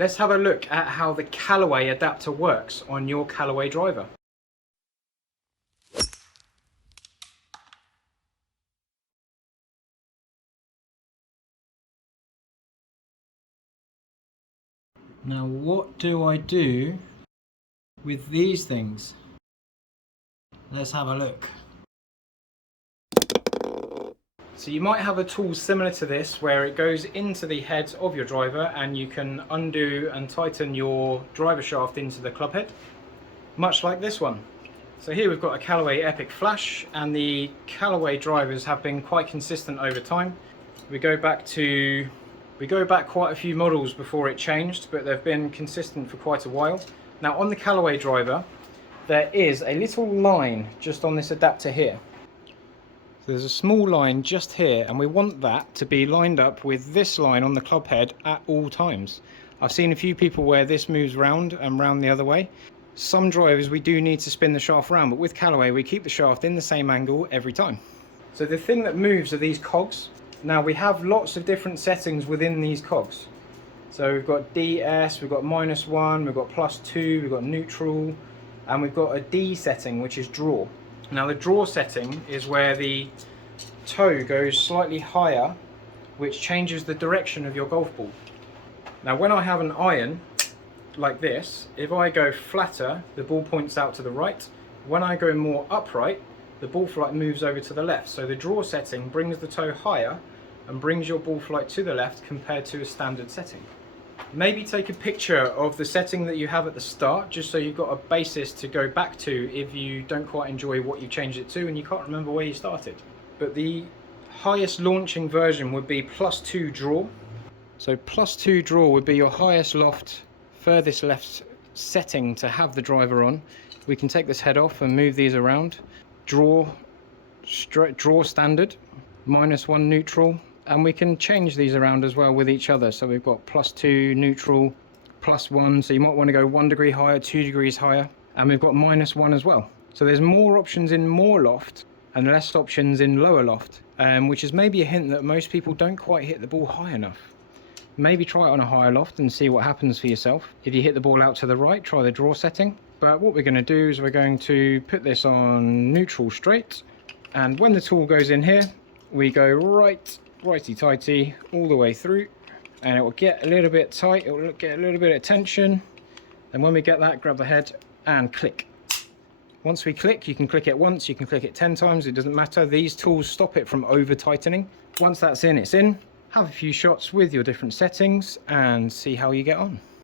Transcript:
Let's have a look at how the Callaway adapter works on your Callaway driver. Now what do I do with these things? Let's have a look. So you might have a tool similar to this where it goes into the head of your driver and you can undo and tighten your driver shaft into the club head, much like this one. So here we've got a Callaway Epic Flash, and the Callaway drivers have been quite consistent over time. We go back quite a few models before it changed, but they've been consistent for quite a while. Now on the Callaway driver, there is a little line just on this adapter here. So there's a small line just here, and we want that to be lined up with this line on the club head at all times. I've seen a few people where this moves round and round the other way. Some drivers we do need to spin the shaft round, but with Callaway we keep the shaft in the same angle every time. So the thing that moves are these cogs. Now we have lots of different settings within these cogs. So we've got DS, we've got -1, we've got +2, we've got neutral, and we've got a D setting, which is draw. Now the draw setting is where the toe goes slightly higher, which changes the direction of your golf ball. Now when I have an iron like this, if I go flatter, the ball points out to the right. When I go more upright, the ball flight moves over to the left. So the draw setting brings the toe higher and brings your ball flight to the left compared to a standard setting. Maybe take a picture of the setting that you have at the start, just so you've got a basis to go back to if you don't quite enjoy what you changed it to and you can't remember where you started. But the highest launching version would be +2 draw. So +2 draw would be your highest loft, furthest left setting to have the driver on. We can take this head off and move these around. Draw standard, -1 neutral, and we can change these around as well with each other. So we've got +2 neutral, +1, so you might want to go 1 degree higher, 2 degrees higher, and we've got -1 as well. So there's more options in more loft and less options in lower loft, which is maybe a hint that most people don't quite hit the ball high enough. Maybe try it on a higher loft and see what happens for yourself. If you hit the ball out to the right, try the draw setting. But what we're going to do is we're going to put this on neutral straight, and when the tool goes in here, we go righty-tighty all the way through, and it will get a little bit tight, it will get a little bit of tension, and when we get that, grab the head and click. Once we click, you can click it once, you can click it 10 times, it doesn't matter. These tools stop it from over tightening. Once that's in, it's in. Have a few shots with your different settings and see how you get on.